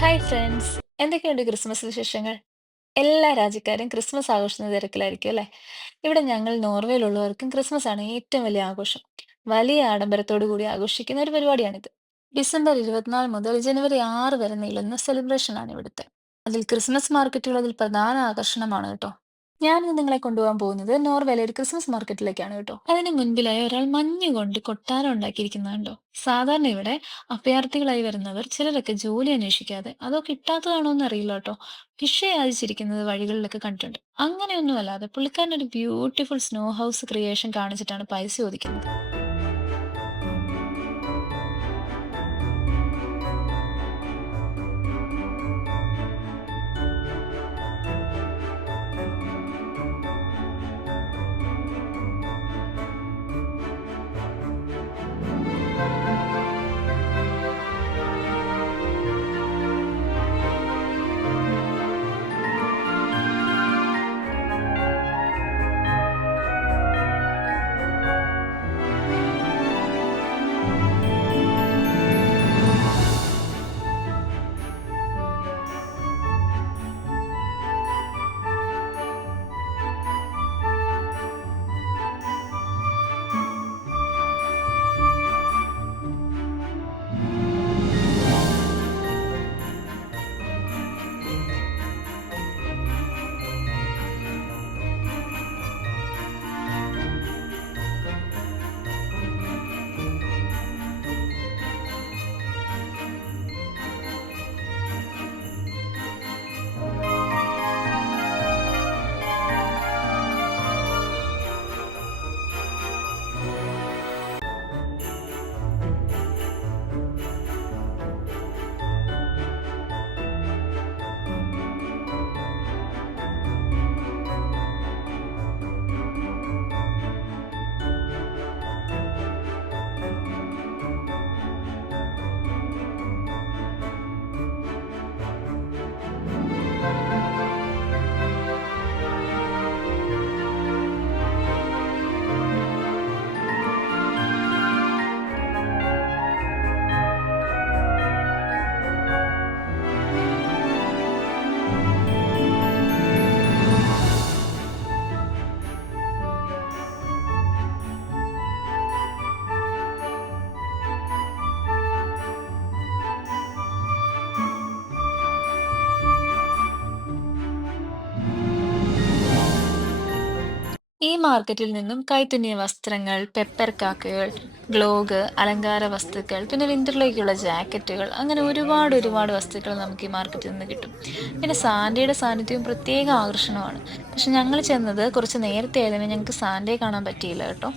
Hi friends, എന്തൊക്കെയുണ്ട് Christmas വിശേഷങ്ങൾ? എല്ലാ രാജ്യക്കാരും ക്രിസ്മസ് ആഘോഷിക്കുന്ന തിരക്കിലായിരിക്കും അല്ലേ? ഇവിടെ ഞങ്ങൾ നോർവേയിലുള്ളവർക്കും ക്രിസ്മസ് ആണ് ഏറ്റവും വലിയ ആഘോഷം. വലിയ ആഡംബരത്തോടു കൂടി ആഘോഷിക്കുന്ന ഒരു പരിപാടിയാണിത്. ഡിസംബർ 24 മുതൽ ജനുവരി 6 വരെ നീളുന്ന സെലിബ്രേഷൻ ആണ് ഇവിടുത്തെ. അതിൽ ക്രിസ്മസ് മാർക്കറ്റുകൾ അതിൽ പ്രധാന ആകർഷണമാണ് കേട്ടോ. ഞാനിന്ന് നിങ്ങളെ കൊണ്ടുപോകാൻ പോകുന്നത് നോർവേയിലെ ഒരു ക്രിസ്മസ് മാർക്കറ്റിലേക്കാണ് കേട്ടോ. അതിന് മുൻപിലായി ഒരാൾ മഞ്ഞ് കൊണ്ട് കൊട്ടാരം ഉണ്ടാക്കിയിരിക്കുന്നുണ്ടോ. സാധാരണ ഇവിടെ അഭയാർത്ഥികളായി വരുന്നവർ ചിലരൊക്കെ ജോലി അന്വേഷിക്കാതെ അതോ കിട്ടാത്തതാണോ എന്ന് അറിയില്ല കേട്ടോ, ഭിക്ഷ യാചിച്ചിരിക്കുന്നത് വഴികളിലൊക്കെ കണ്ടിട്ടുണ്ട്. അങ്ങനെയൊന്നും അല്ലാതെ പുള്ളിക്കാരൻ ഒരു ബ്യൂട്ടിഫുൾ സ്നോ ഹൗസ് ക്രിയേഷൻ കാണിച്ചിട്ടാണ് പൈസ ചോദിക്കുന്നത്. ഈ മാർക്കറ്റിൽ നിന്നും കൈത്തുന്നിയ വസ്ത്രങ്ങൾ, പെപ്പർ കാക്കകൾ, ഗ്ലോഗ്, അലങ്കാര വസ്തുക്കൾ, പിന്നെ വിന്ററിലേക്കുള്ള ജാക്കറ്റുകൾ, അങ്ങനെ ഒരുപാട് വസ്തുക്കൾ നമുക്ക് ഈ മാർക്കറ്റിൽ നിന്ന് കിട്ടും. പിന്നെ സാന്റയുടെ സാന്നിധ്യവും പ്രത്യേക ആകർഷണമാണ്. പക്ഷെ ഞങ്ങൾ ചെന്നത് കുറച്ച് നേരത്തെ ആയതിന് ഞങ്ങൾക്ക് സാന്റയെ കാണാൻ പറ്റിയില്ല കേട്ടോ.